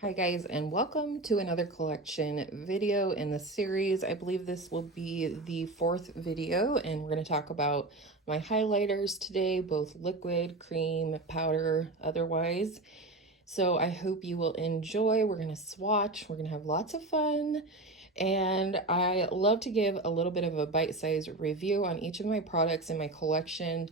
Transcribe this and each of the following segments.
Hi guys, and welcome to another collection video in the series. I believe this will be the fourth video, and we're going to talk about my highlighters today, both liquid, cream, powder, otherwise. So I hope you will enjoy. We're going to swatch, we're going to have lots of fun, and I love to give a little bit of a bite-sized review on each of my products in my collection,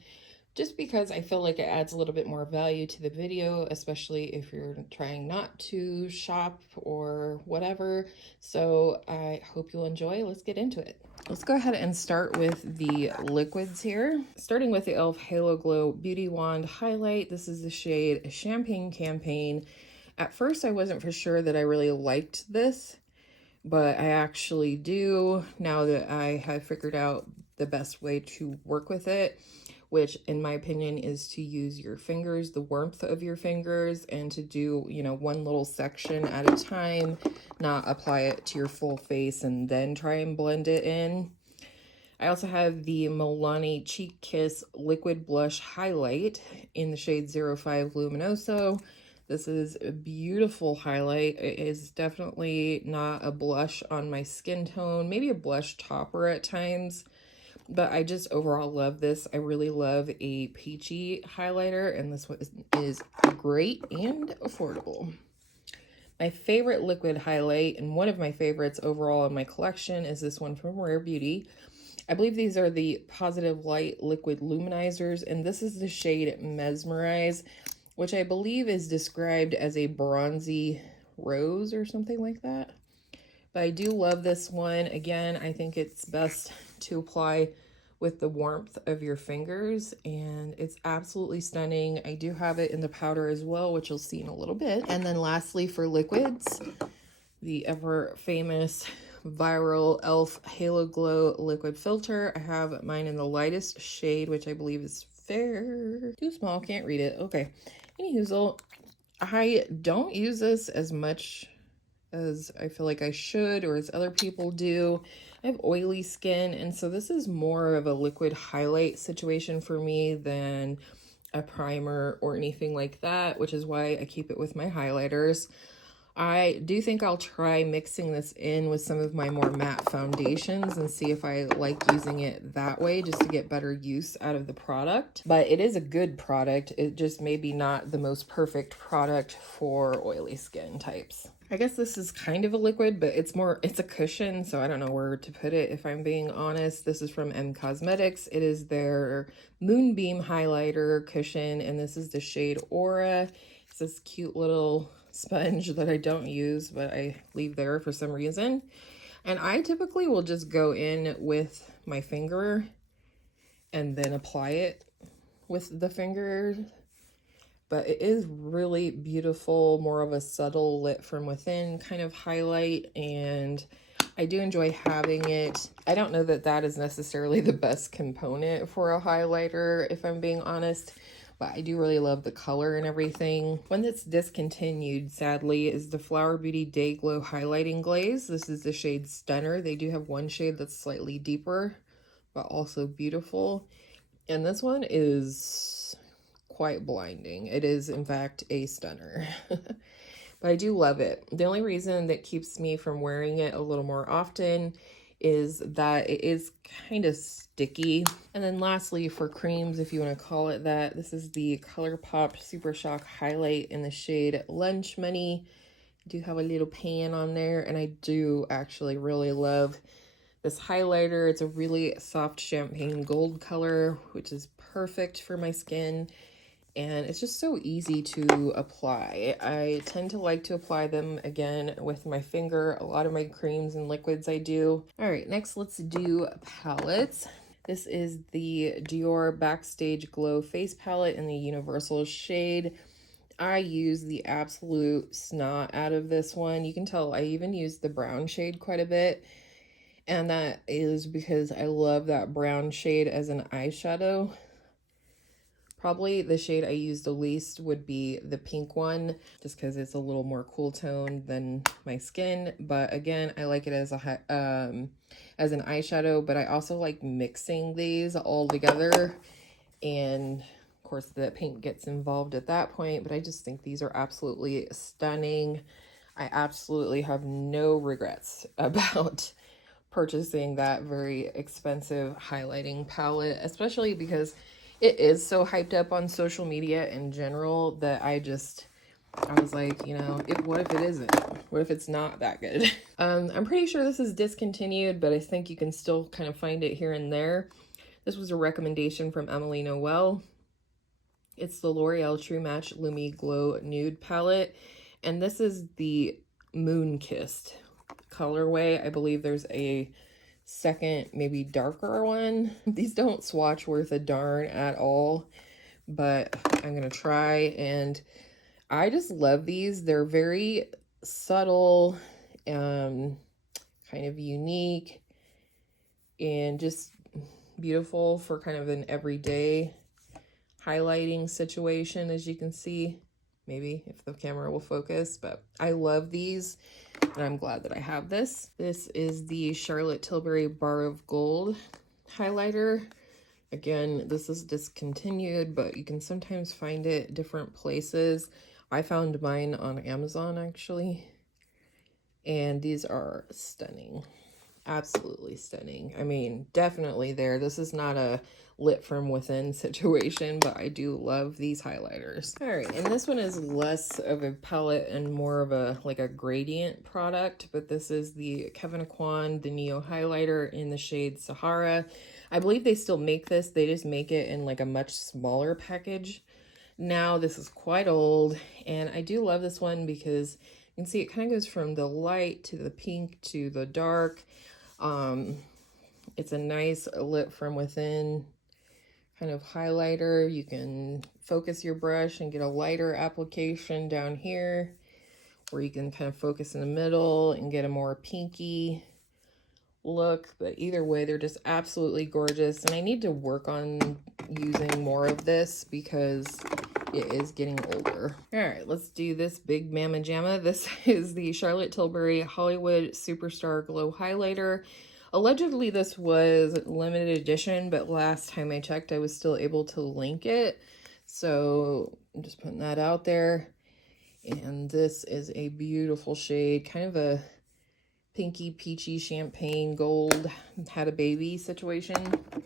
just because I feel like it adds a little bit more value to the video, especially if you're trying not to shop or whatever. So I hope you'll enjoy. Let's get into it. Let's go ahead and start with the liquids here. Starting with the e.l.f. Halo Glow Beauty Wand Highlight. This is the shade Champagne Campaign. At first, I wasn't for sure that I really liked this, but I actually do now that I have figured out the best way to work with it, which in my opinion is to use your fingers, the warmth of your fingers, and to do, one little section at a time, not apply it to your full face and then try and blend it in. I also have the Milani Cheek Kiss Liquid Blush Highlight in the shade 05 Luminoso. This is a beautiful highlight. It is definitely not a blush on my skin tone, maybe a blush topper at times, but I just overall love this. I really love a peachy highlighter, and this one is great and affordable. My favorite liquid highlight, and one of my favorites overall in my collection, is this one from Rare Beauty. I believe these are the Positive Light Liquid Luminizers, and this is the shade Mesmerize, which I believe is described as a bronzy rose or something like that. But I do love this one. Again, I think it's best to apply with the warmth of your fingers, and it's absolutely stunning. I do have it in the powder as well, which you'll see in a little bit. And then lastly, for liquids, the ever famous viral e.l.f. Halo Glow Liquid Filter. I have mine in the lightest shade, which I believe is Fair. Too small, can't read it. Okay. Anywho, I don't use this as much as I feel like I should, or as other people do. I have oily skin, and so this is more of a liquid highlight situation for me than a primer or anything like that, which is why I keep it with my highlighters. I do think I'll try mixing this in with some of my more matte foundations and see if I like using it that way, just to get better use out of the product. But it is a good product. It just maybe not the most perfect product for oily skin types. I guess this is kind of a liquid, but it's a cushion, so I don't know where to put it if I'm being honest. This is from M Cosmetics. It is their Moonbeam Highlighter Cushion, and this is the shade Aura. It's this cute little sponge that I don't use, but I leave there for some reason. And I typically will just go in with my finger and then apply it with the finger. But it is really beautiful, more of a subtle lit from within kind of highlight, and I do enjoy having it. I don't know that that is necessarily the best component for a highlighter, if I'm being honest, but I do really love the color and everything. One that's discontinued, sadly, is the Flower Beauty Day Glow Highlighting Glaze. This is the shade Stunner. They do have one shade that's slightly deeper, but also beautiful. And this one is quite blinding. It is, in fact, a stunner. But I do love it. The only reason that keeps me from wearing it a little more often is that it is kind of sticky. And then lastly, for creams, if you want to call it that, this is the ColourPop Super Shock Highlight in the shade Lunch Money. I do have a little pan on there, and I do actually really love this highlighter. It's a really soft champagne gold color, which is perfect for my skin. And it's just so easy to apply. I tend to like to apply them, again, with my finger. A lot of my creams and liquids I do. All right, next let's do palettes. This is the Dior Backstage Glow Face Palette in the Universal shade. I use the absolute snot out of this one. You can tell I even use the brown shade quite a bit. And that is because I love that brown shade as an eyeshadow. Probably the shade I use the least would be the pink one, just because it's a little more cool tone than my skin. But again, I like it as an eyeshadow, but I also like mixing these all together. And of course the pink gets involved at that point, but I just think these are absolutely stunning. I absolutely have no regrets about purchasing that very expensive highlighting palette, especially because it is so hyped up on social media in general that I was like, you know, what if it isn't? What if it's not that good? I'm pretty sure this is discontinued, but I think you can still kind of find it here and there. This was a recommendation from Emily Noel. It's the L'Oreal True Match Lumi Glow Nude Palette, and this is the Moon Kissed colorway. I believe there's a second, maybe darker one. These don't swatch worth a darn at all, but I'm gonna try, and I just love these. They're very subtle, kind of unique, and just beautiful for kind of an everyday highlighting situation, as you can see. Maybe if the camera will focus, but I love these, and I'm glad that I have this. This is the Charlotte Tilbury Bar of Gold highlighter. Again, this is discontinued, but you can sometimes find it different places. I found mine on Amazon, actually, and these are stunning. Absolutely stunning. I mean, definitely there. This is not a lit from within situation, but I do love these highlighters. All right, and this one is less of a palette and more of a like a gradient product, but this is the Kevyn Aucoin, the Neo highlighter in the shade Sahara. I believe they still make this. They just make it in like a much smaller package now. This is quite old, and I do love this one because you can see it kind of goes from the light to the pink to the dark. It's a nice lit from within kind of highlighter. You can focus your brush and get a lighter application down here, or you can kind of focus in the middle and get a more pinky look. But either way, they're just absolutely gorgeous, and I need to work on using more of this because it is getting older. All right, let's do this big mamma jamma. This is the Charlotte Tilbury Hollywood Superstar Glow Highlighter. Allegedly, this was limited edition, but last time I checked, I was still able to link it. So I'm just putting that out there. And this is a beautiful shade, kind of a pinky, peachy, champagne gold, had a baby situation.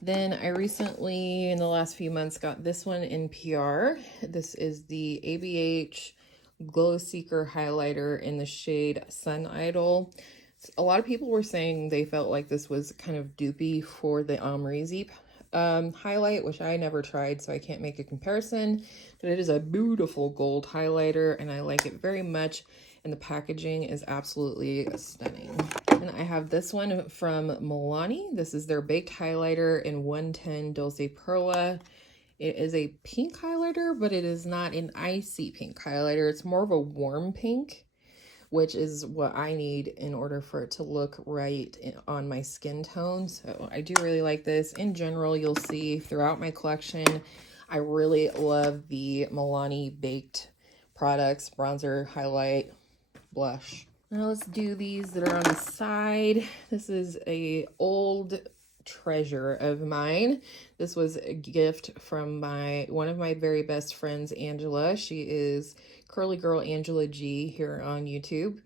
Then I recently, in the last few months, got this one in PR. This is the ABH Glow Seeker Highlighter in the shade Sun Idol. A lot of people were saying they felt like this was kind of dupey for the Amrezy highlight, which I never tried, so I can't make a comparison, but it is a beautiful gold highlighter, and I like it very much, and the packaging is absolutely stunning. And I have this one from Milani. This is their baked highlighter in 110 Dulce Perla. It is a pink highlighter, but it is not an icy pink highlighter. It's more of a warm pink, which is what I need in order for it to look right on my skin tone. So I do really like this. In general, you'll see throughout my collection, I really love the Milani baked products, bronzer, highlight, blush. Now let's do these that are on the side. This is a old treasure of mine. This was a gift from one of my very best friends, Angela. She is Curly Girl Angela G here on YouTube.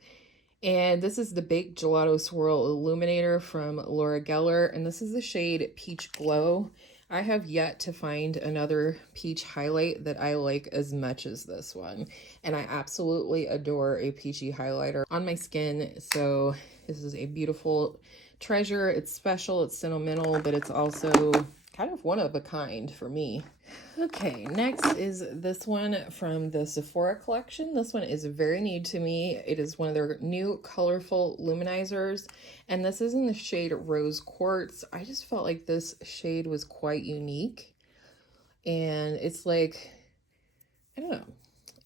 And this is the Baked Gelato Swirl Illuminator from Laura Geller, and this is the shade Peach Glow. I have yet to find another peach highlight that I like as much as this one, and I absolutely adore a peachy highlighter on my skin. So this is a beautiful treasure. It's special, it's sentimental, but it's also kind of one of a kind for me. Okay, next is this one from the Sephora collection. This one is very new to me. It is one of their new colorful luminizers, and this is in the shade Rose Quartz. I just felt like this shade was quite unique, and it's like, I don't know,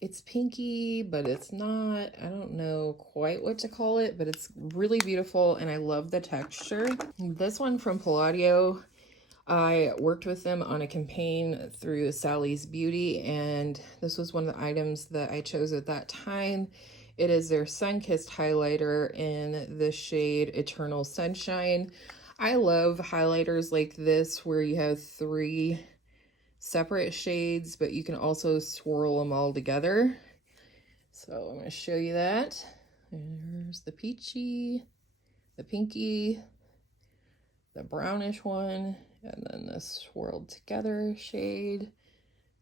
it's pinky, but it's not, I don't know quite what to call it, but it's really beautiful, and I love the texture. This one from Palladio, I worked with them on a campaign through Sally's Beauty, and this was one of the items that I chose at that time. It is their Sun-Kissed highlighter in the shade Eternal Sunshine. I love highlighters like this where you have 3 separate shades, but you can also swirl them all together. So I'm going to show you that. And there's the peachy, the pinky, the brownish one, and then this swirled together shade.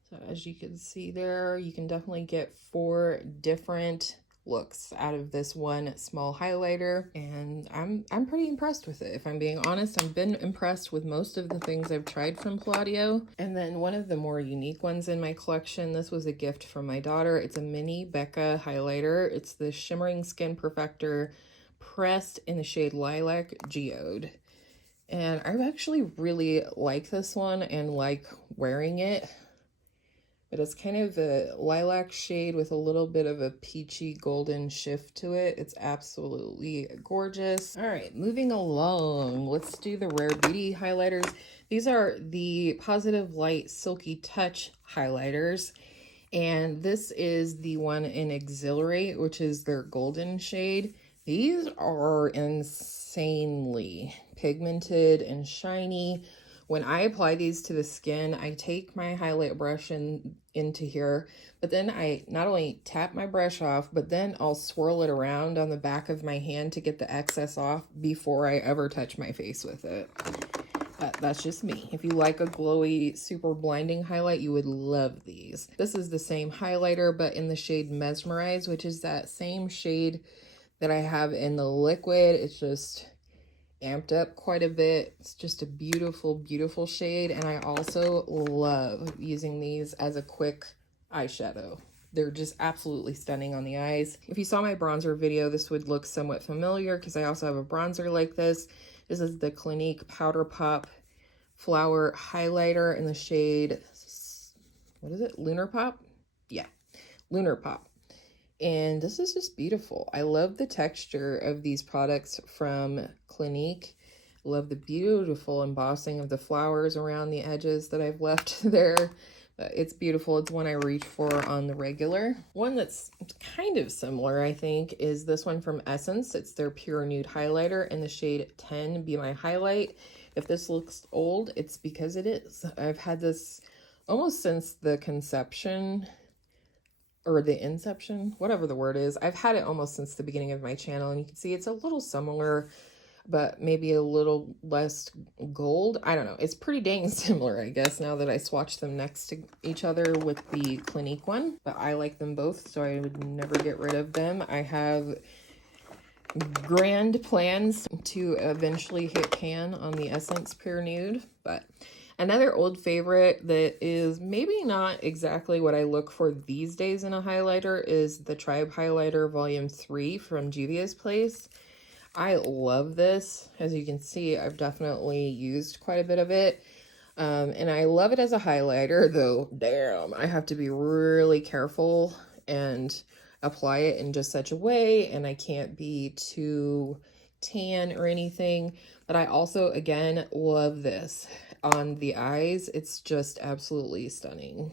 So as you can see there, you can definitely get 4 different looks out of this one small highlighter, and I'm pretty impressed with it. If I'm being honest, I've been impressed with most of the things I've tried from Palladio. And then one of the more unique ones in my collection, this was a gift from my daughter. It's a mini Becca highlighter. It's the Shimmering Skin Perfector pressed in the shade Lilac Geode. And I actually really like this one and like wearing it. But it's kind of a lilac shade with a little bit of a peachy golden shift to it. It's absolutely gorgeous. All right, moving along. Let's do the Rare Beauty highlighters. These are the Positive Light Silky Touch highlighters. And this is the one in Exhilarate, which is their golden shade. These are insanely pigmented and shiny. When I apply these to the skin, I take my highlight brush into here, but then I not only tap my brush off, but then I'll swirl it around on the back of my hand to get the excess off before I ever touch my face with it. That's just me. If you like a glowy, super blinding highlight, you would love these. This is the same highlighter, but in the shade Mesmerize, which is that same shade that I have in the liquid. It's just amped up quite a bit. It's just a beautiful, beautiful shade. And I also love using these as a quick eyeshadow. They're just absolutely stunning on the eyes. If you saw my bronzer video, this would look somewhat familiar because I also have a bronzer like this. This is the Clinique Powder Pop Flower Highlighter in the shade, what is it? Lunar Pop? Yeah, Lunar Pop. And this is just beautiful. I love the texture of these products from Clinique. Love the beautiful embossing of the flowers around the edges that I've left there. It's beautiful. It's one I reach for on the regular. One that's kind of similar, I think, is this one from Essence. It's their Pure Nude Highlighter in the shade 10 Be My Highlight. If this looks old, it's because it is. I've had this almost since the conception or the inception, whatever the word is. I've had it almost since the beginning of my channel, and you can see it's a little similar, but maybe a little less gold. I don't know. It's pretty dang similar, I guess, now that I swatch them next to each other with the Clinique one. But I like them both, so I would never get rid of them. I have grand plans to eventually hit pan on the Essence Pure Nude, but another old favorite that is maybe not exactly what I look for these days in a highlighter is the Tribe Highlighter Volume 3 from Juvia's Place. I love this. As you can see, I've definitely used quite a bit of it. And I love it as a highlighter, though, damn, I have to be really careful and apply it in just such a way, and I can't be too tan or anything. But I also, again, love this on the eyes. It's just absolutely stunning.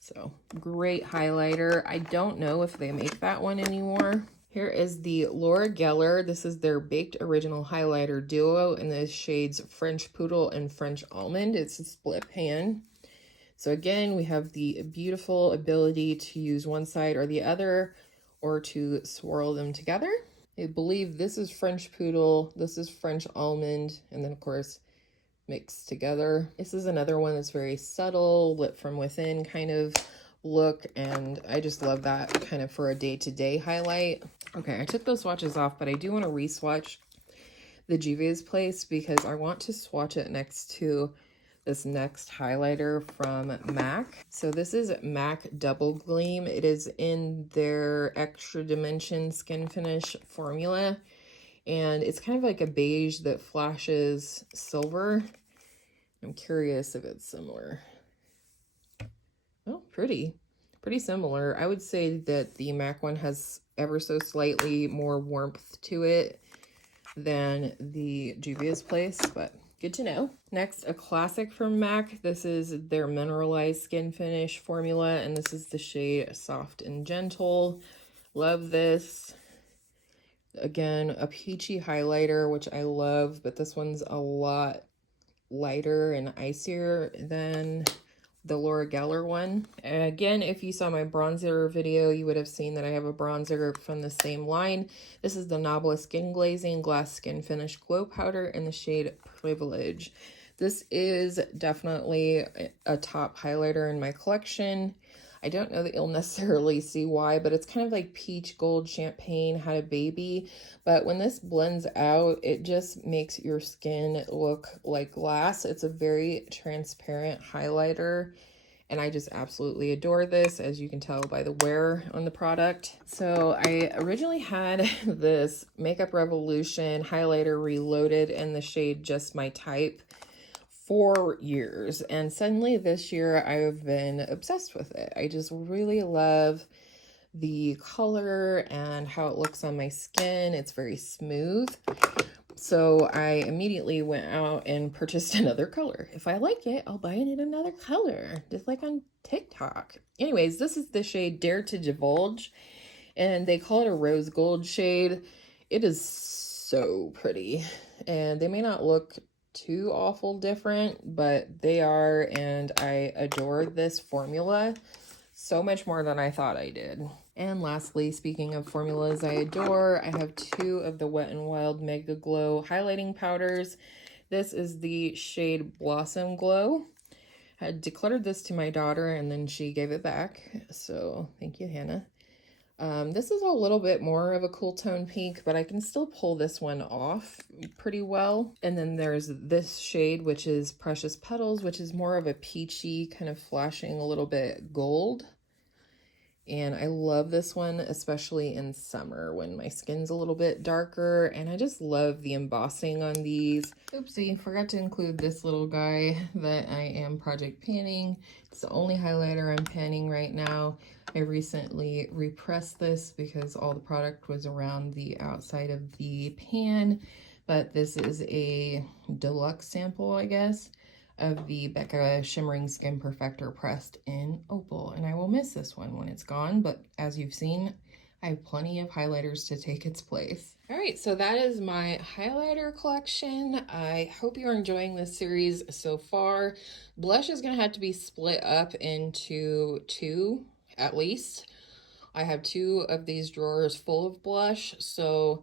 So great highlighter. I don't know if they make that one anymore. Here is the Laura Geller. This is their Baked Original Highlighter Duo in the shades French Poodle and French Almond. It's a split pan. So again, we have the beautiful ability to use one side or the other, or to swirl them together. I believe this is French Poodle, this is French Almond, and then of course mixed together. This is another one that's very subtle, lit from within kind of look, and I just love that kind of for a day-to-day highlight. Okay, I took those swatches off, but I do want to re-swatch the Juvia's Place because I want to swatch it next to this next highlighter from MAC. So this is MAC Double Gleam. It is in their Extra Dimension Skin Finish formula, and it's kind of like a beige that flashes silver. I'm curious if it's similar. Oh, pretty similar. I would say that the MAC one has ever so slightly more warmth to it than the Juvia's Place, but good to know. Next, a classic from MAC. This is their Mineralized Skin Finish formula, and this is the shade Soft and Gentle. Love this. Again, a peachy highlighter, which I love, but this one's a lot lighter and icier than the Laura Geller one. And again, if you saw my bronzer video, you would have seen that I have a bronzer from the same line. This is the Nabla Skin Glazing Glass Skin Finish Glow Powder in the shade Privilege. This is definitely a top highlighter in my collection. I don't know that you'll necessarily see why, but it's kind of like peach gold champagne had a baby. But when this blends out, it just makes your skin look like glass. It's a very transparent highlighter, and I just absolutely adore this, as you can tell by the wear on the product. So I originally had this Makeup Revolution highlighter Reloaded in the shade Just My Type for years, and suddenly this year I've been obsessed with it. I just really love the color and how it looks on my skin. It's very smooth. So I immediately went out and purchased another color. If I like it, I'll buy it in another color, just like on TikTok. Anyways, this is the shade Dare to Divulge, and they call it a rose gold shade. It is so pretty, and they may not look too awful different, but they are, and I adore this formula so much more than I thought I did. And lastly, speaking of formulas I adore, I have two of the Wet n Wild Mega Glow highlighting powders. This is the shade Blossom Glow. I had decluttered this to my daughter and then she gave it back, so thank you, Hannah. This is a little bit more of a cool tone pink, but I can still pull this one off pretty well. And then there's this shade, which is Precious Petals, which is more of a peachy, kind of flashing a little bit gold. And I love this one, especially in summer when my skin's a little bit darker, and I just love the embossing on these. Oopsie, forgot to include this little guy that I am project panning. It's the only highlighter I'm panning right now. I recently repressed this because all the product was around the outside of the pan, but this is a deluxe sample, I guess, of the Becca Shimmering Skin Perfector pressed in Opal, and I will miss this one when it's gone, but as you've seen, I have plenty of highlighters to take its place. All right, so that is my highlighter collection. I hope you're enjoying this series so far. Blush is gonna have to be split up into two, at least. I have two of these drawers full of blush, so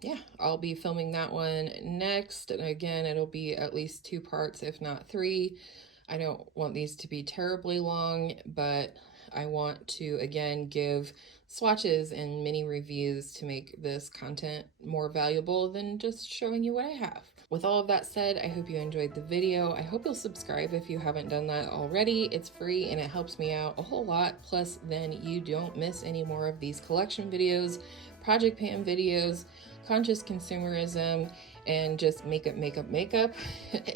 yeah, I'll be filming that one next. And again, it'll be at least 2 parts, if not 3. I don't want these to be terribly long, but I want to, again, give swatches and mini reviews to make this content more valuable than just showing you what I have. With all of that said, I hope you enjoyed the video. I hope you'll subscribe if you haven't done that already. It's free and it helps me out a whole lot. Plus, then you don't miss any more of these collection videos, project pan videos, conscious consumerism, and just makeup.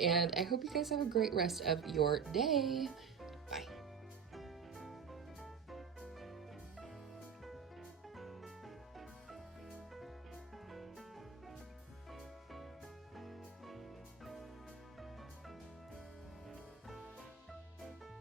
And I hope you guys have a great rest of your day.